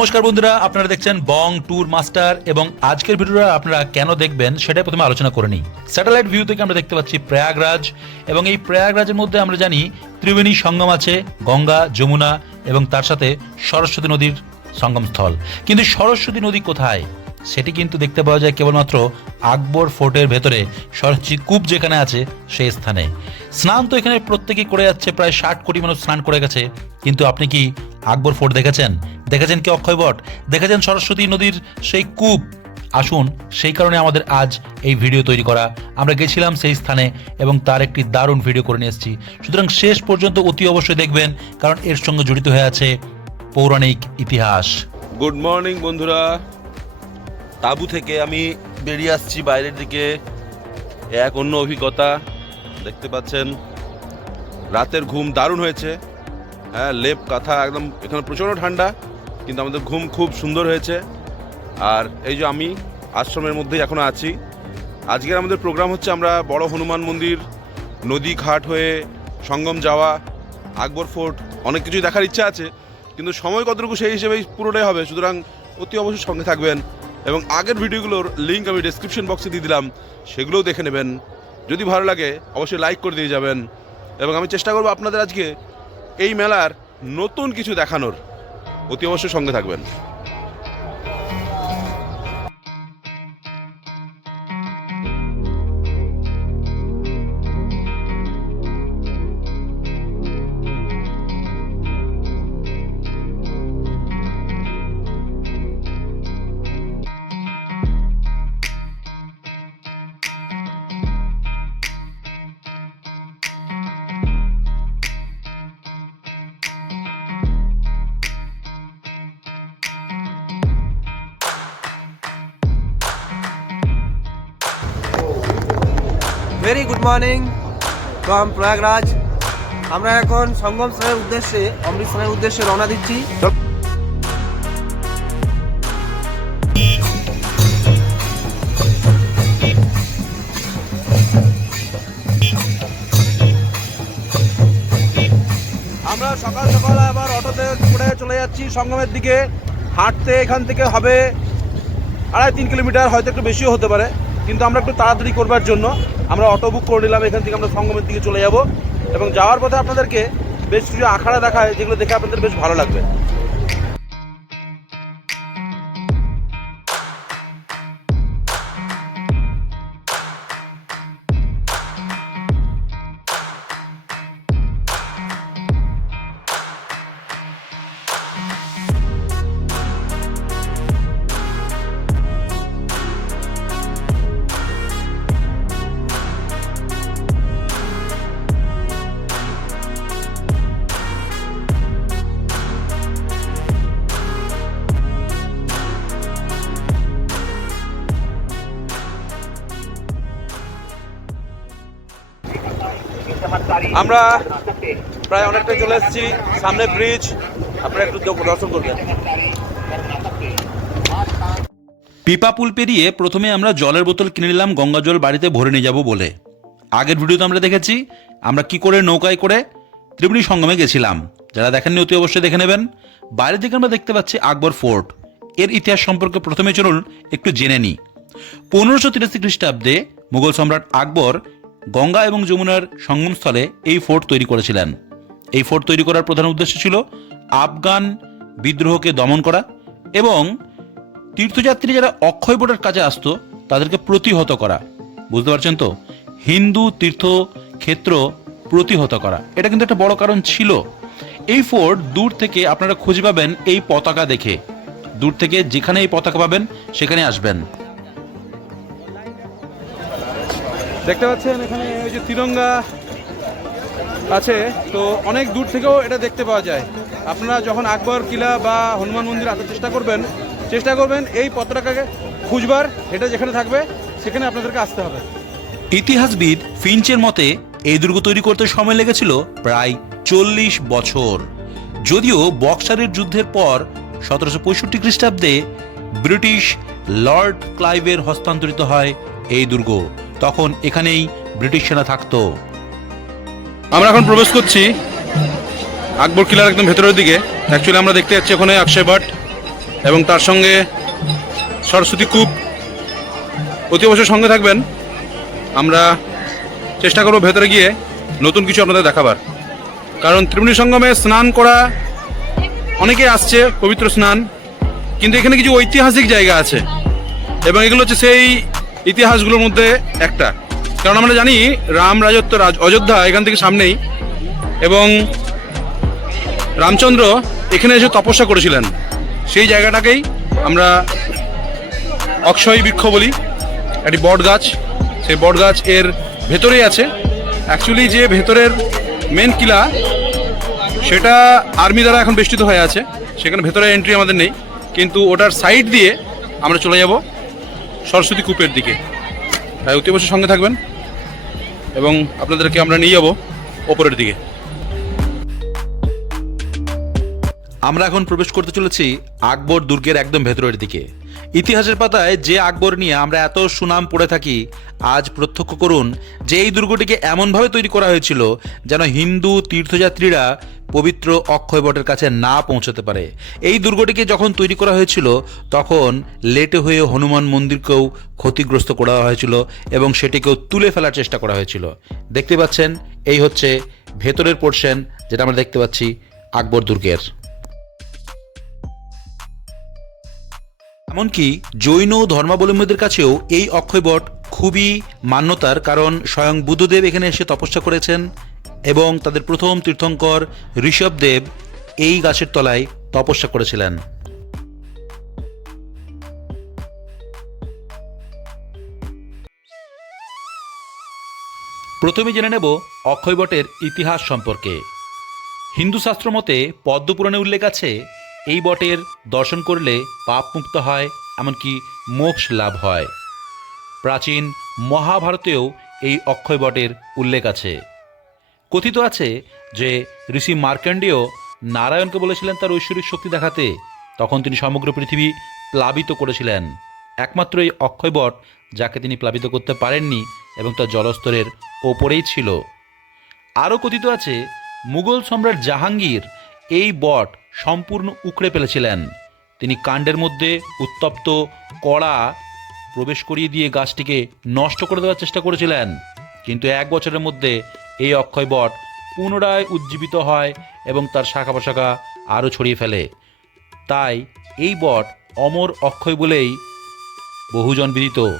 নমস্কার বন্ধুরা, আপনারা দেখছেন বং ট্যুর মাস্টার এবং আজকের ভিডিওটা আপনারা কেন দেখবেন সেটাই প্রথমে আলোচনা করে নিই। স্যাটেলাইট ভিউ থেকে আমরা দেখতে পাচ্ছি প্রয়াগরাজ এবং এই প্রয়াগরাজের মধ্যে আমরা জানি ত্রিবেণী সঙ্গম আছে, গঙ্গা, যমুনা এবং তার সাথে সরস্বতী নদীর সঙ্গমস্থল। কিন্তু সরস্বতী নদী কোথায়? সেটি কিন্তু দেখতে পাওয়া যায় কেবলমাত্র আকবর ফোর্টের ভেতরে সরস্বতী কূপ যেখানে আছে সেই স্থানে। স্নান তো এখানে প্রত্যেকেই করে যাচ্ছে, প্রায় ষাট কোটি মানুষ স্নান করে গেছে। কিন্তু আপনি কি আকবর ফোর্ট দেখেছেন? দেখেছেন কি অক্ষয়বট দেখেছেন সরস্বতী নদীর সেই কূপ? আসুন, সেই কারণে আমাদের আজ এই ভিডিও তৈরি করা। আমরা গেছিলাম সেই স্থানে এবং তার একটি দারুণ ভিডিও করে নিয়ে এসেছি। সুতরাং শেষ পর্যন্ত অতি অবশ্যই দেখবেন, কারণ এর সঙ্গে জড়িত হয়ে আছে পৌরাণিক ইতিহাস। গুড মর্নিং বন্ধুরা। তাবু থেকে আমি বেরিয়ে আসছি বাইরের দিকে। এক অন্য অভিজ্ঞতা। দেখতে পাচ্ছেন, রাতের ঘুম দারুণ হয়েছে। হ্যাঁ লেপ, কাঁথা একদম এখানে প্রচণ্ড ঠান্ডা, কিন্তু আমাদের ঘুম খুব সুন্দর হয়েছে। আর এই যে আমি আশ্রমের মধ্যেই এখনও আছি। আজকের আমাদের প্রোগ্রাম হচ্ছে আমরা বড় হনুমান মন্দির, নদী ঘাট হয়ে সঙ্গম যাওয়া, আকবর ফোর্ট, অনেক কিছুই দেখার ইচ্ছা আছে, কিন্তু সময় কতটুকু সেই হিসেবেই পুরোটাই হবে, সুতরাং অতি অবশ্যই সঙ্গে থাকবেন। এবং আগের ভিডিওগুলোর লিঙ্ক আমি ডিসক্রিপশন বক্সে দিয়ে দিলাম, সেগুলোও দেখে নেবেন। যদি ভালো লাগে, অবশ্যই লাইক করে দিয়ে যাবেন। এবং আমি চেষ্টা করব আপনাদের আজকে এই মেলার নতুন কিছু দেখানোর। অতি অবশ্যই সঙ্গে থাকবেন। Very good morning from Prayagraj আমরা এখন সঙ্গম স্থানের উদ্দেশ্যে অমৃতসরের উদ্দেশ্যে রওনা দিচ্ছি। আমরা সকাল সকাল আবার অটোতে করে চলে যাচ্ছি, সঙ্গমের দিকে। হাঁটতে এখান থেকে হবে আড়াই তিন কিলোমিটার, হয়তো একটু বেশিও হতে পারে। কিন্তু আমরা একটু তাড়াতাড়ি করবার জন্য আমরা অটো বুক করে নিলাম, এখান থেকে আমরা সঙ্গমের দিকে চলে যাব। এবং যাওয়ার পথে আপনাদেরকে বেশ কিছু আখাড়া দেখায়, যেগুলো দেখে আপনাদের বেশ ভালো লাগবে। আমরা প্রায় অনেকটাই চলে এসেছি। সামনে ব্রিজ আপনারা একটু দর্শন করবেন। পিপা পুল পেরিয়ে প্রথমে আমরা জলের বোতল কিনে নিলাম, গঙ্গা জল বাড়িতে ভরে নিয়ে যাব বলে। আগের ভিডিওতে আমরা দেখেছি, আমরা কি করে নৌকায় করে ত্রিবেণী সঙ্গমে গেছিলাম। যারা দেখেননি অতি অবশ্যই দেখে নেবেন। বাইরে থেকে আমরা দেখতে পাচ্ছি আকবর ফোর্ট। এর ইতিহাস সম্পর্কে প্রথমে চলুন একটু জেনে নিই। পনেরোশো তিরাশি খ্রিস্টাব্দে মুঘল সম্রাট আকবর গঙ্গা এবং যমুনার সঙ্গমস্থলে এই ফোর্ট তৈরি করেছিলেন। এই ফোর্ট তৈরি করার প্রধান উদ্দেশ্য ছিল আফগান বিদ্রোহকে দমন করা এবং তীর্থযাত্রী যারা অক্ষয় বোর্ডের কাজে আসতো, তাদেরকে প্রতিহত করা। বুঝতে পারছেন তো? হিন্দু তীর্থক্ষেত্র প্রতিহত করা। এটা কিন্তু একটা বড় কারণ ছিল। এই ফোর্ট দূর থেকে আপনারা খুঁজে পাবেন এই পতাকা দেখে। দূর থেকে যেখানে এই পতাকা পাবেন, সেখানে আসবেন। দেখতে পাচ্ছেন, এখানে ওই যে তিরঙ্গা আছে। তো অনেক দূর থেকেও এটা দেখতে পাওয়া যায়। আপনারা যখন আকবর, কিলা বা হনুমান মন্দির আসার চেষ্টা করবেন চেষ্টা করবেন এই পতাকাকে খুঁজবার। এটা যেখানে থাকবে, সেখানে আপনাদেরকে আসতে হবে। ইতিহাসবিদ ফিঞ্চের মতে, এই দুর্গ তৈরি করতে সময় লেগেছিল প্রায় চল্লিশ বছর। যদিও বক্সারের যুদ্ধের পর সতেরোশো পঁয়ষট্টি খ্রিস্টাব্দে ব্রিটিশ লর্ড ক্লাইভের হস্তান্তরিত হয় এই দুর্গ। তখন এখানেই ব্রিটিশ সেনা থাকতো। আমরা এখন প্রবেশ করছি আকবর কিলার একদম ভেতরের দিকে। অ্যাকচুয়ালি আমরা দেখতে যাচ্ছি ওখানে অক্ষয় ভাট এবং তার সঙ্গে সরস্বতী কূপ। অতি অবশ্যই সঙ্গে থাকবেন। আমরা চেষ্টা করব ভেতরে গিয়ে নতুন কিছু আপনাদের দেখাবার। কারণ ত্রিবেণী সঙ্গমে স্নান করা অনেকে আসছে, পবিত্র স্নান। কিন্তু এখানে কিছু ঐতিহাসিক জায়গা আছে। এবং এগুলো হচ্ছে সেই ইতিহাসগুলোর মধ্যে একটা। কারণ আমরা জানি রাম রাজত্ব রাজ অযোধ্যা এখান থেকে সামনেই। এবং রামচন্দ্র এখানে এসে তপস্যা করেছিলেন। সেই জায়গাটাকেই আমরা অক্ষয় বৃক্ষ বলি। একটি বট গাছ। সেই বট গাছ এর ভেতরেই আছে। অ্যাকচুয়ালি যে ভেতরের মেন কিলা, সেটা আর্মি দ্বারা এখন বেষ্টিত হয়ে আছে। সেখানে ভেতরে এন্ট্রি আমাদের নেই। কিন্তু ওটার সাইড দিয়ে আমরা চলে যাব। সরস্বতী কূপের দিকে। তাই অতি অবশ্যই সঙ্গে থাকবেন এবং আপনাদেরকে আমরা নিয়ে যাব ওপরের দিকে। আমরা এখন প্রবেশ করতে চলেছি আকবর দুর্গের একদম ভেতরের দিকে। ইতিহাসের পাতায় যে আকবর নিয়ে আমরা এত সুনাম পড়ে থাকি, আজ প্রত্যক্ষ করুন যে এই দুর্গটিকে এমনভাবে তৈরি করা হয়েছিল যেন হিন্দু তীর্থযাত্রীরা পবিত্র অক্ষয় বটের কাছে না পৌঁছতে পারে। এই দুর্গটিকে যখন তৈরি করা হয়েছিল, তখন লেটে হয়ে হনুমান মন্দিরকেও ক্ষতিগ্রস্ত করা হয়েছিল এবং সেটিকেও তুলে ফেলার চেষ্টা করা হয়েছিল। দেখতে পাচ্ছেন, এই হচ্ছে ভেতরের পোর্শন যেটা আমরা দেখতে পাচ্ছি আকবর দুর্গের। এমনকি জৈন ধর্মাবলম্বীদের কাছেও এই অক্ষয়বট খুবই মান্যতার কারণ স্বয়ং বুদ্ধদেব এখানে এসে তপস্যা করেছেন এবং তাদের প্রথম তীর্থঙ্কর ঋষভদেব এই গাছের তলায় তপস্যা করেছিলেন। প্রথমে জেনে নেব অক্ষয়বটের ইতিহাস সম্পর্কে। হিন্দু শাস্ত্র মতে পদ্মপুরাণে উল্লেখ আছে এই বটের দর্শন করলে পাপ মুক্ত হয়, এমনকি মোক্ষ লাভ হয়। প্রাচীন মহাভারতেও এই অক্ষয় বটের উল্লেখ আছে। কথিত আছে যে ঋষি মার্কণ্ডেয় নারায়ণকে বলেছিলেন তার ঐশ্বরিক শক্তি দেখাতে, তখন তিনি সমগ্র পৃথিবী প্লাবিত করেছিলেন। একমাত্র এই অক্ষয় বট যাকে তিনি প্লাবিত করতে পারেননি এবং তার জলস্তরের ওপরেই ছিল। আরও কথিত আছে, মুঘল সম্রাট জাহাঙ্গীর এই বট সম্পূর্ণ উকড়ে ফেলেছিলেন। তিনি কাণ্ডের মধ্যে উত্তপ্ত কড়া প্রবেশ করিয়ে দিয়ে গাছটিকে নষ্ট করে দেওয়ার চেষ্টা করেছিলেন। কিন্তু এক বছরের মধ্যে এই অক্ষয় বট পুনরায় উজ্জীবিত হয় এবং তার শাখা প্রশাখা আরও ছড়িয়ে ফেলে। তাই এই বট অমর অক্ষয় বলেই বহুজন বিদিত।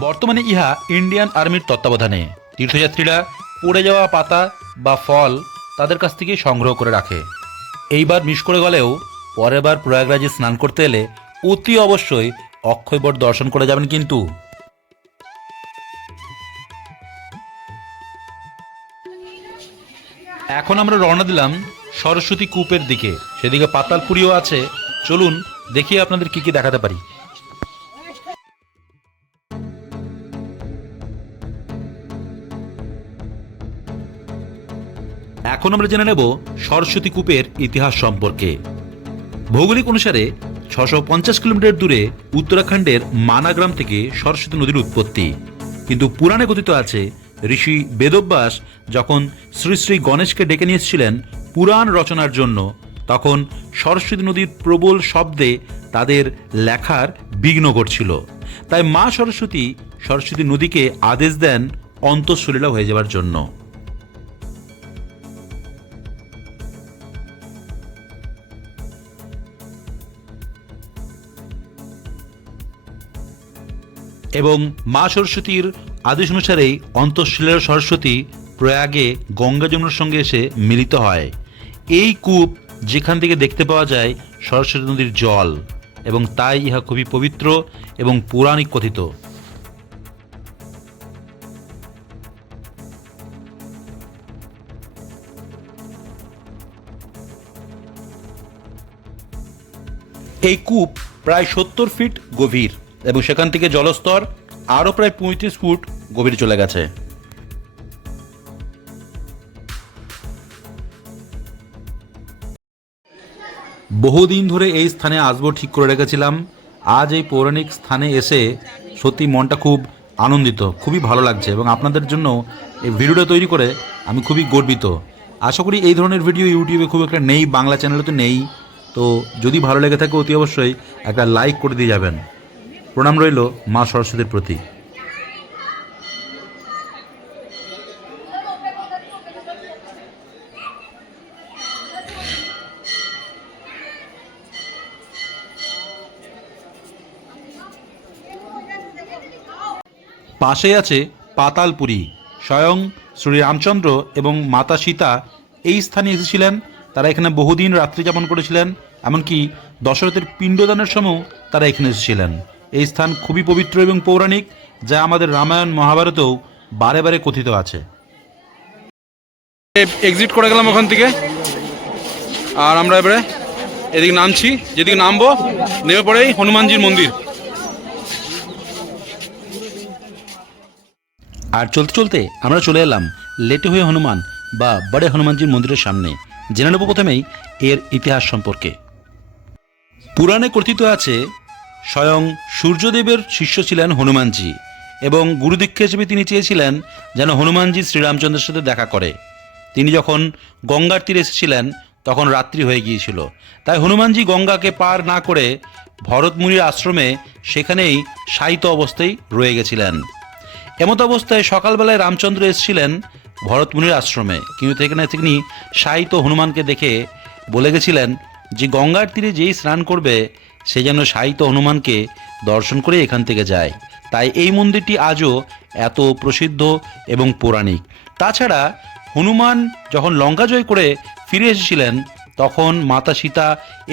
বর্তমানে ইহা ইন্ডিয়ান আর্মির তত্ত্বাবধানে। তীর্থযাত্রীরা পড়ে যাওয়া পাতা বা ফল তাদের কাছ থেকে সংগ্রহ করে রাখে। এইবার মিস করে গেলেও পরের বার প্রয়াগরাজে স্নান করতে এলে অতি অবশ্যই অক্ষয়বট দর্শন করে যাবেন কিন্তু। এখন আমরা রওনা দিলাম সরস্বতী কূপের দিকে। সেদিকে পাতালপুরিও আছে। চলুন দেখি আপনাদের কি কি দেখাতে পারি। এখন আমরা জেনে নেব সরস্বতী কূপের ইতিহাস সম্পর্কে। ভৌগোলিক অনুসারে ছশো পঞ্চাশ কিলোমিটার দূরে উত্তরাখণ্ডের মানাগ্রাম থেকে সরস্বতী নদীর উৎপত্তি। কিন্তু পুরাণে কথিত আছে, ঋষি বেদব্যাস যখন শ্রী শ্রী গণেশকে ডেকে নিয়েছিলেন পুরাণ রচনার জন্য, তখন সরস্বতী নদীর প্রবল শব্দে তাদের লেখার বিঘ্ন ঘটছিল তাই মা সরস্বতী সরস্বতী নদীকে আদেশ দেন অন্তঃসলীলা হয়ে যাওয়ার জন্য। এবং মা সরস্বতীর আদেশ অনুসারেই অন্তঃশীলের সরস্বতী প্রয়াগে গঙ্গা যমুনার সঙ্গে এসে মিলিত হয়। এই কূপ যেখান থেকে দেখতে পাওয়া যায় সরস্বতী নদীর জল এবং তাই ইহা খুবই পবিত্র এবং পৌরাণিক কথিত। এই কূপ প্রায় সত্তর ফিট গভীর। এবং সেখান থেকে জলস্তর আরও প্রায় পঁয়ত্রিশ ফুট গভীর চলে গেছে। বহুদিন ধরে এই স্থানে আসব ঠিক করে রেখেছিলাম। আজ এই পৌরাণিক স্থানে এসে সত্যি মনটা খুব আনন্দিত, খুবই ভালো লাগছে এবং আপনাদের জন্য এই ভিডিওটা তৈরি করে আমি খুবই গর্বিত। আশা করি এই ধরনের ভিডিও ইউটিউবে খুব একটা নেই, বাংলা চ্যানেলে তো নেই। তো যদি ভালো লেগে থাকে অতি অবশ্যই একটা লাইক করে দিয়ে যাবেন। প্রণাম রইল মা সরস্বতীর প্রতি। পাশেই আছে পাতালপুরী। স্বয়ং শ্রী রামচন্দ্র এবং মাতা সীতা এই স্থানে এসেছিলেন। তারা এখানে বহুদিন রাত্রি যাপন করেছিলেন, এমনকি দশরথের পিণ্ডদানের সময়ও তারা এখানে এসেছিলেন। এই স্থান খুবই পবিত্র এবং পৌরাণিক যা আমাদের রামায়ণ মহাভারতেও বারে বারে কথিত আছে। এক্সিট করে গেলাম ওখান থেকে। আর আমরা এবারে এদিকে নামছি যেদিকে নামবো নেমে পড়েই হনুমানজির মন্দির। আর চলতে চলতে আমরা চলে এলাম লেটে হয়ে হনুমান বা বড়ে হনুমানজির মন্দিরের সামনে জেনে নেব প্রথমেই এর ইতিহাস সম্পর্কে। পুরাণে কথিত আছে স্বয়ং সূর্যদেবের শিষ্য ছিলেন হনুমানজি এবং গুরুদীক্ষা হিসেবে তিনি চেয়েছিলেন যেন হনুমানজি শ্রীরামচন্দ্রের সাথে দেখা করে। তিনি যখন গঙ্গার তীরে এসেছিলেন, তখন রাত্রি হয়ে গিয়েছিল। তাই হনুমানজি গঙ্গাকে পার না করে ভরতমুনির আশ্রমে সেখানেই শায়িত অবস্থায় রয়ে গেছিলেন। এমত অবস্থায় সকালবেলায় রামচন্দ্র এসেছিলেন ভরতমুনির আশ্রমে। কিন্তু সেখানে তিনি সাহিত্য হনুমানকে দেখে বলে গেছিলেন যে, গঙ্গার তীরে যেই স্নান করবে সে যেন সাহিত্য হনুমানকে দর্শন করে এখান থেকে যায়। তাই এই মন্দিরটি আজও এত প্রসিদ্ধ এবং পৌরাণিক। তাছাড়া হনুমান যখন লঙ্কা জয় করে ফিরে এসেছিলেন, তখন মাতা সীতা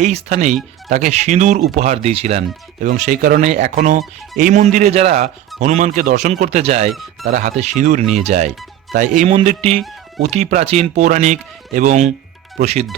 এই স্থানেই তাকে সিঁদুর উপহার দিয়েছিলেন এবং সেই কারণে এখনও এই মন্দিরে যারা হনুমানকে দর্শন করতে যায়, তারা হাতে সিঁদুর নিয়ে যায়। তাই এই মন্দিরটি অতি প্রাচীন, পৌরাণিক এবং প্রসিদ্ধ।